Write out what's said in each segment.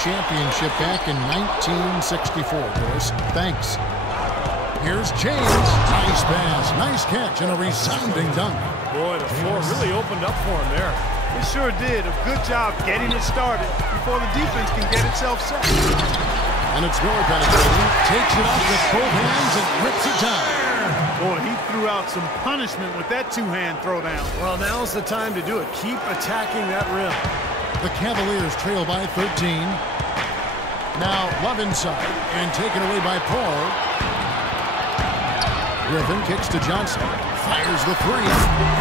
championship back in 1964, Doris. Thanks. Here's James. Nice pass, nice catch, and a resounding dunk. Boy, the floor really opened up for him there. It sure did. A good job getting it started before the defense can get itself set. And it's Miller penetrating. Takes it up with both hands and rips it down. Boy, he threw out some punishment with that two-hand throwdown. Well, now's the time to do it. Keep attacking that rim. The Cavaliers trail by 13. Now Love inside and taken away by Paul. Griffin kicks to Johnson. Fires the three.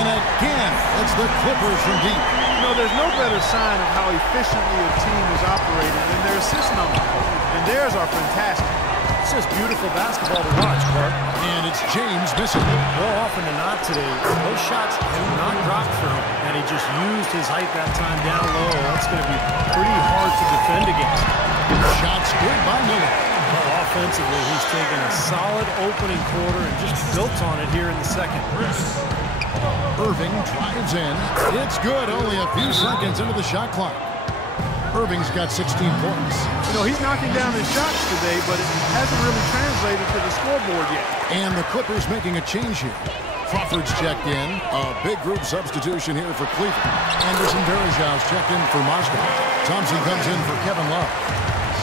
And again, it's the Clippers from deep. You know, there's no better sign of how efficiently a team is operating than their assist number. And theirs are fantastic. It's just beautiful basketball to watch, Clark. And it's James missing. More often than not today, those shots do not drop for him. And he just used his height that time down low. That's going to be pretty hard to defend against. Shots good by Miller. Well, offensively, he's taken a solid opening quarter and just built on it here in the second. Irving drives in. It's good, only a few seconds into the shot clock. Irving's got 16 points. You know, he's knocking down his shots today, but it hasn't really translated to the scoreboard yet. And the Clippers making a change here. Crawford's checked in. A big group substitution here for Cleveland. Anderson Varejão's checked in for Moscow. Thompson comes in for Kevin Love.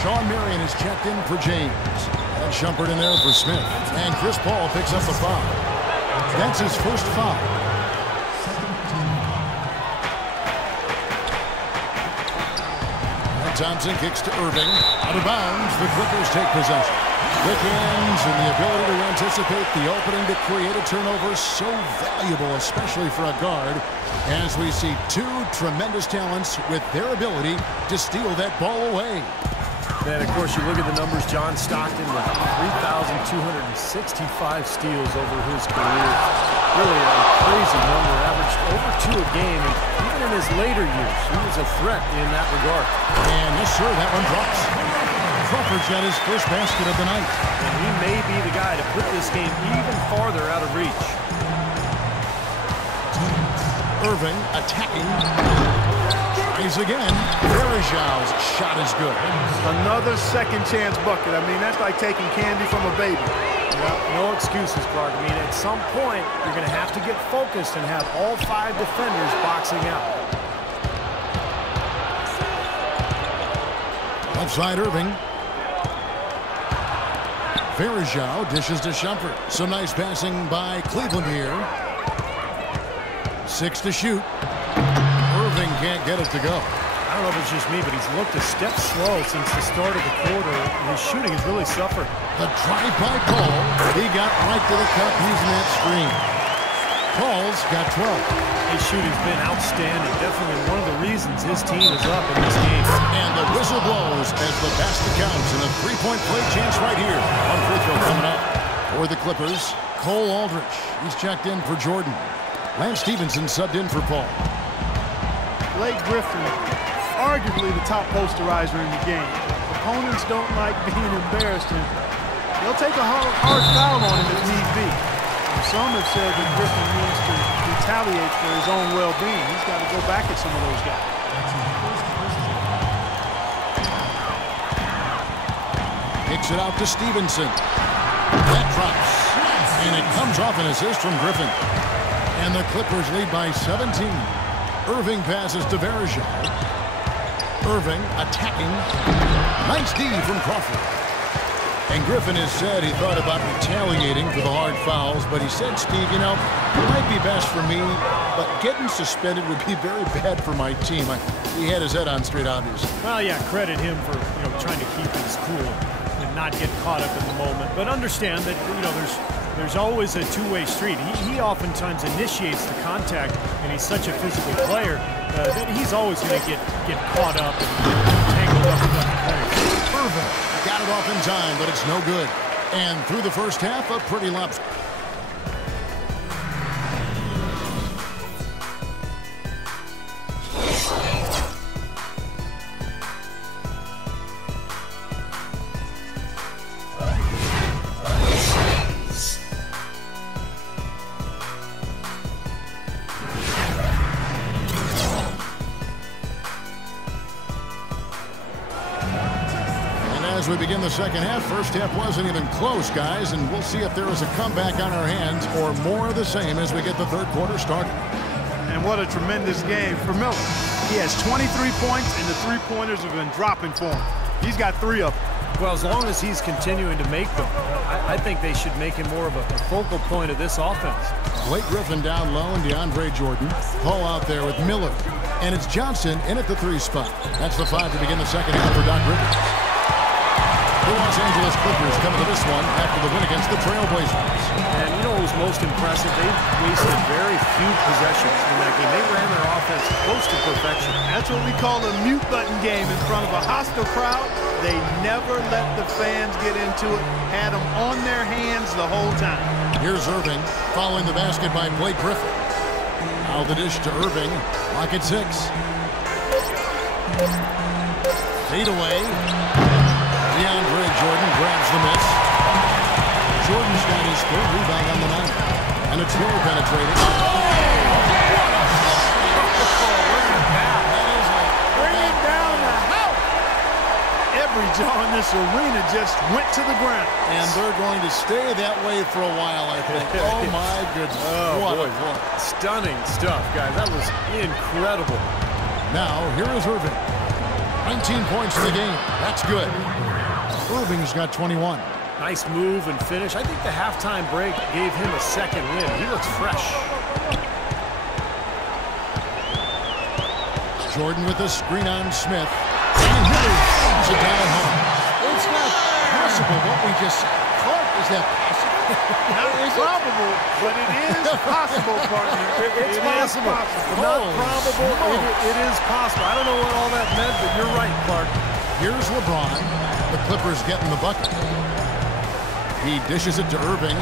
Sean Marion is checked in for James. And Shumpert in there for Smith. And Chris Paul picks up the foul. That's his first foul. And Thompson kicks to Irving. Out of bounds, the Clippers take possession. Quick hands and the ability to anticipate the opening to create a turnover, so valuable, especially for a guard, as we see two tremendous talents with their ability to steal that ball away. And, of course, you look at the numbers. John Stockton with 3,265 steals over his career. Really a crazy number, averaged over 2 a game. And even in his later years, he was a threat in that regard. And yes, sir, that one drops. Crawford's got his first basket of the night. And he may be the guy to put this game even farther out of reach. Irving attacking. Tries again. Varejão's shot is good. Another second chance bucket. I mean, that's like taking candy from a baby. Yeah, no excuses, Clark. I mean, at some point, you're going to have to get focused and have all 5 defenders boxing out. Left side, Irving. Varejão dishes to Shumpert. Some nice passing by Cleveland here. 6 to shoot. Irving can't get it to go. I don't know if it's just me, but he's looked a step slow since the start of the quarter. His shooting has really suffered. The drive by Paul. He got right to the cup using that screen. Paul's got 12. His shooting's been outstanding. Definitely one of the reasons his team is up in this game. And the whistle blows as the basket counts, and a three-point play chance right here. One free throw coming up for the Clippers. Cole Aldrich. He's checked in for Jordan. Lance Stevenson subbed in for Paul. Blake Griffin, arguably the top posterizer in the game. Opponents don't like being embarrassed, and they'll take a hard foul on him if need be. And some have said that Griffin needs to retaliate for his own well-being. He's got to go back at some of those guys. Kicks it out to Stevenson. That drops. And it comes off an assist from Griffin. And the Clippers lead by 17. Irving passes to Varejão. Irving attacking. Nice D from Crawford. And Griffin has said he thought about retaliating for the hard fouls, but he said, Steve, you know, it might be best for me, but getting suspended would be very bad for my team. He had his head on straight, obviously. Well, yeah, credit him for, trying to keep his cool and not get caught up in the moment. But understand that, there's always a two-way street. He oftentimes initiates the contact, and he's such a physical player that he's always going to get caught up and tangled up with other players. Irving got it off in time, but it's no good. And through the first half, a pretty lopsided. As we begin the second half, first half wasn't even close, guys, and we'll see if there is a comeback on our hands or more of the same as we get the third quarter started. And what a tremendous game for Miller. He has 23 points, and the three-pointers have been dropping for him. He's got 3 of them. Well, as long as he's continuing to make them, I think they should make him more of a focal point of this offense. Blake Griffin down low and DeAndre Jordan. Paul out there with Miller. And it's Johnson in at the 3 spot. That's the 5 to begin the second half for Doc Rivers. The Los Angeles Clippers come to this one after the win against the Trailblazers. And you know what was most impressive? They wasted very few possessions in that game. They ran their offense close to perfection. That's what we call a mute button game in front of a hostile crowd. They never let the fans get into it. Had them on their hands the whole time. Here's Irving following the basket by Blake Griffin. Now the dish to Irving. Lock at 6. Fade away. DeAndre Jordan grabs the miss. Jordan's got his 3rd rebound on the night. And it's well penetrated. Bring it down the house. Every jaw in this arena just went to the ground. And they're going to stay that way for a while, I think. Oh, my goodness. Oh, what boy. a play. Stunning stuff, guys. That was incredible. Now, here is Irving. 19 points in the game. That's good. Irving's got 21. Nice move and finish. I think the halftime break gave him a second win. He looks fresh. Jordan with the screen on Smith. And Hilly throws it down home. It's not possible what we just said. Clark, is that possible? Not probable, but it is possible, partner. It's possible. Not probable. It is possible. I don't know what all that meant, but you're right, Clark. Here's LeBron. The Clippers getting the bucket. He dishes it to Irving.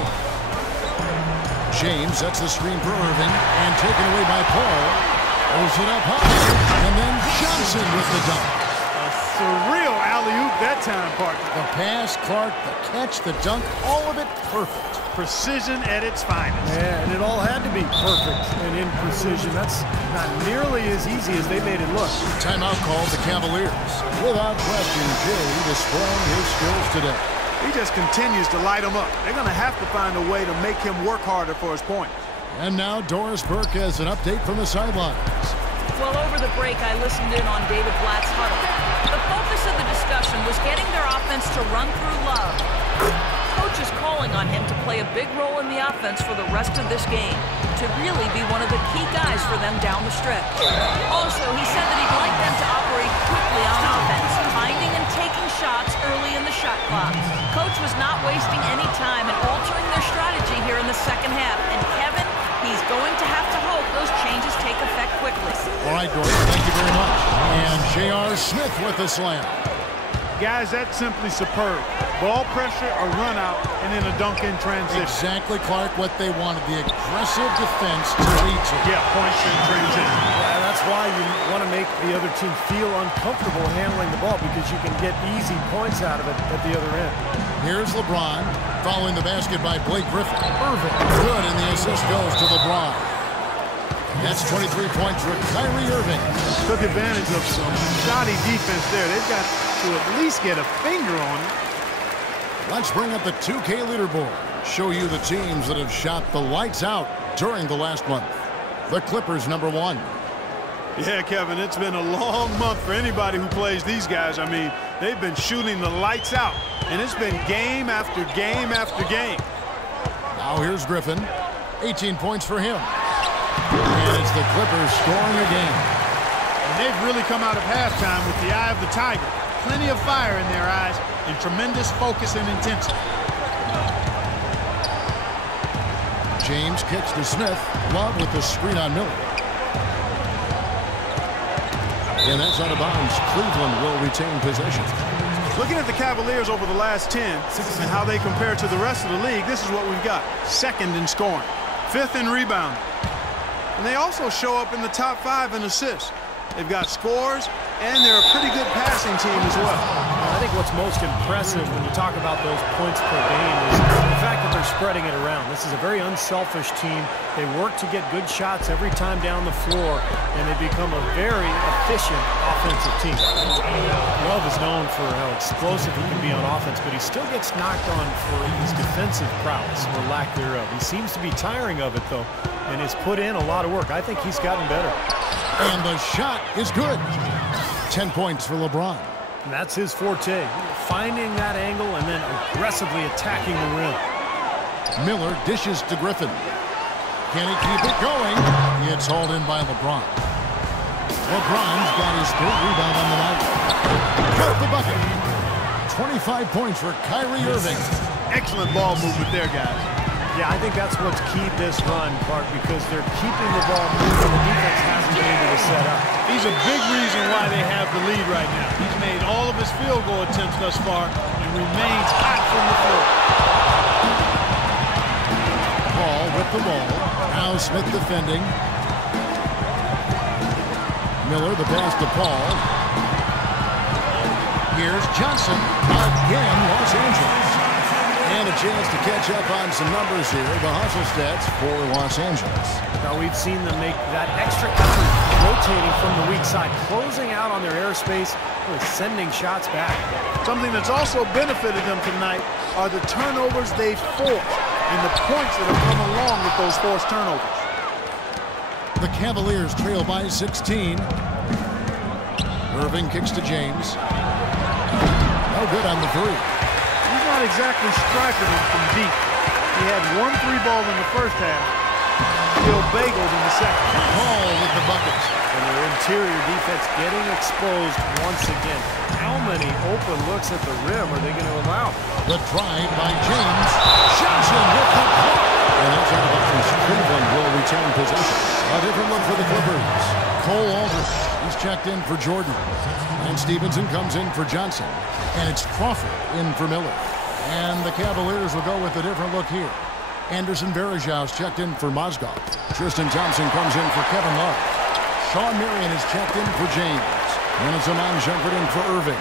James sets the screen for Irving. And taken away by Paul. Throws it up high. And then Johnson with the dunk. A surreal alley-oop that time, partner. The pass, Clark, the catch, the dunk, all of it perfect. Precision at its finest. Yeah, and it all had to be perfect and in precision. That's not nearly as easy as they made it look. Timeout called the Cavaliers. Without question, Jay displaying his skills today. He just continues to light them up. They're going to have to find a way to make him work harder for his points. And now Doris Burke has an update from the sidelines. Well, over the break, I listened in on David Blatt's huddle. The focus of the discussion was getting their offense to run through Love. Coach is calling on him to play a big role in the offense for the rest of this game, to really be one of the key guys for them down the stretch. Also, he said that he'd like them to operate quickly on offense, finding and taking shots early in the shot clock. Coach was not wasting any time in altering their strategy here in the second half, and Kevin, he's going to have to hope those changes take effect quickly. All right, Doris, thank you very much. And J.R. Smith with the slam. Guys, that's simply superb. Ball pressure, a run out, and then a dunk in transition. Exactly, Clark, what they wanted. The aggressive defense to lead to. Yeah, points in transition. Yeah, that's why you want to make the other team feel uncomfortable handling the ball, because you can get easy points out of it at the other end. Here's LeBron following the basket by Blake Griffin. Irving, good, and the assist goes to LeBron. That's 23 points for Kyrie Irving. Took advantage of some shoddy defense there. They've got to at least get a finger on it. Let's bring up the 2K leaderboard. Show you the teams that have shot the lights out during the last month. The Clippers, #1. Yeah, Kevin, it's been a long month for anybody who plays these guys. I mean, they've been shooting the lights out, and it's been game after game after game. Now here's Griffin. 18 points for him. And it's the Clippers scoring again. And they've really come out of halftime with the eye of the tiger. Plenty of fire in their eyes and tremendous focus and intensity. James kicks to Smith. Love with the screen on Miller. And that's out of bounds. Cleveland will retain possession. Looking at the Cavaliers over the last 10 and how they compare to the rest of the league, this is what we've got. 2nd in scoring, 5th in rebounding. And they also show up in the top 5 in assists. They've got scores, And they're a pretty good passing team as well. I think what's most impressive when you talk about those points per game is the fact that they're spreading it around. This is a very unselfish team. They work to get good shots every time down the floor, and they become a very efficient offensive team. Love is known for how explosive he can be on offense, but he still gets knocked on for his defensive prowess or lack thereof. He seems to be tiring of it, though, and has put in a lot of work. I think he's gotten better. And the shot is good. 10 points for LeBron. And that's his forte, finding that angle and then aggressively attacking the rim. Miller dishes to Griffin. Can he keep it going? It's hauled in by LeBron. LeBron's got his third rebound on the night. Got the bucket. 25 points for Kyrie Irving. Excellent ball movement there, guys. Yeah, I think that's what's keyed this run, Clark, because they're keeping the ball moving. The defense hasn't been able to set up. He's a big reason why they have the lead right now. He's made all of his field goal attempts thus far and remains hot from the floor. Paul with the ball. Now Smith defending. Miller the pass to Paul. Here's Johnson. Again, Los Angeles. And a chance to catch up on some numbers here. The hustle stats for Los Angeles. Now we've seen them make that extra effort rotating from the weak side, closing out on their airspace, really sending shots back. Something that's also benefited them tonight are the turnovers they've forced and the points that have come along with those forced turnovers. The Cavaliers trail by 16. Irving kicks to James. No good on the three. He's not exactly striking them from deep. He had 1 3 ball in the first half. Still bageled in the second. Paul with the buckets. And their interior defense getting exposed once again. How many open looks at the rim are they going to allow? The drive by James. Johnson with the block. And that's out of bounds. Cleveland will retain possession. A different look for the Clippers. Cole Aldridge. He's checked in for Jordan. And Stevenson comes in for Johnson. And it's Crawford in for Miller. And the Cavaliers will go with a different look here. Anderson Varejão's checked in for Mozgov. Tristan Thompson comes in for Kevin Love. Shawn Marion is checked in for James. And it's Iman Shumpert in for Irving.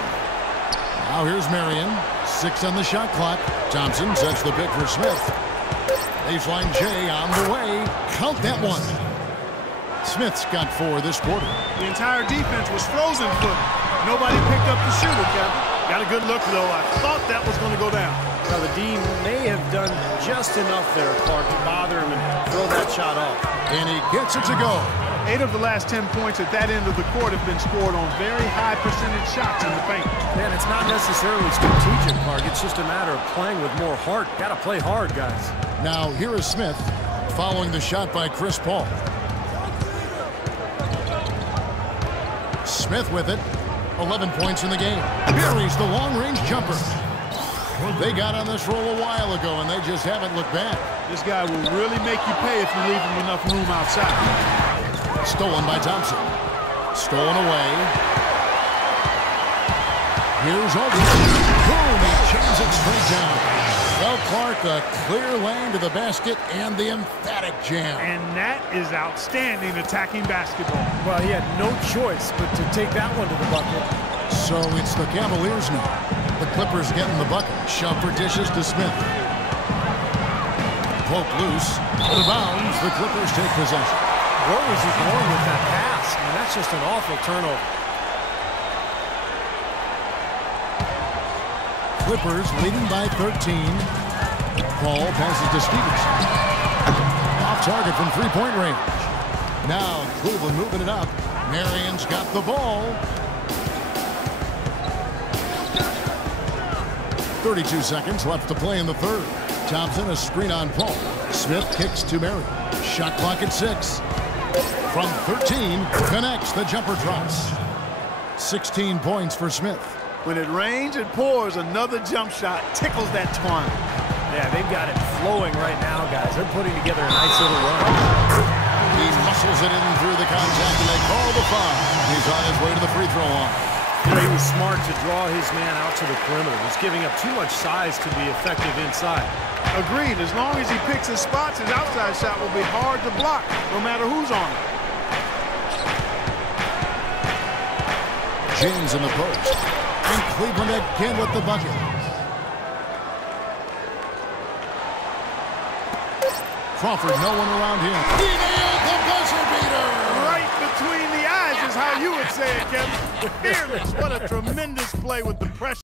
Now here's Marion. 6 on the shot clock. Thompson sets the pick for Smith. Baseline J on the way. Count that one. Smith's got 4 this quarter. The entire defense was frozen footed. Nobody picked up the shooter, Kevin. Got a good look, though. I thought that was going to go down. Now, the D may have done just enough there, Clark, to bother him and throw that shot off. And he gets it to go. 8 of the last 10 points at that end of the court have been scored on very high percentage shots in the paint. Man, it's not necessarily strategic, Clark. It's just a matter of playing with more heart. Got to play hard, guys. Now, here is Smith following the shot by Chris Paul. Smith with it. 11 points in the game. Buries the long-range jumper. They got on this roll a while ago, and they just haven't looked back. This guy will really make you pay if you leave him enough room outside. Stolen by Thompson. Stolen away. Here's Aldridge. Boom! He jams it straight down. Well, Clark, a clear lane to the basket and the emphatic jam. And that is outstanding attacking basketball. Well, he had no choice but to take that one to the bucket. So it's the Cavaliers now. The Clippers getting the bucket. Shumpert dishes to Smith. Poke loose. Out of bounds. The Clippers take possession. Where was he going with that pass? I mean, that's just an awful turnover. Clippers leading by 13. Paul passes to Stevenson. Off target from three-point range. Now Cleveland moving it up. Marion's got the ball. 32 seconds left to play in the third. Thompson a screen on Paul. Smith kicks to Marion. Shot clock at 6. From 13, connects, the jumper drops. 16 points for Smith. When it rains, it pours. Another jump shot tickles that twine. Yeah, they've got it flowing right now, guys. They're putting together a nice little run. He muscles it in through the contact, and they call the foul. He's on his way to the free throw line. You know, he was smart to draw his man out to the perimeter. He's giving up too much size to be effective inside. Agreed. As long as he picks his spots, his outside shot will be hard to block, no matter who's on it. James in the post. And Cleveland again with the bucket. Crawford, no one around him. He nailed the buzzer beater! Right between the eyes is how you would say it, Kevin. Fearless. What a tremendous play with the pressure.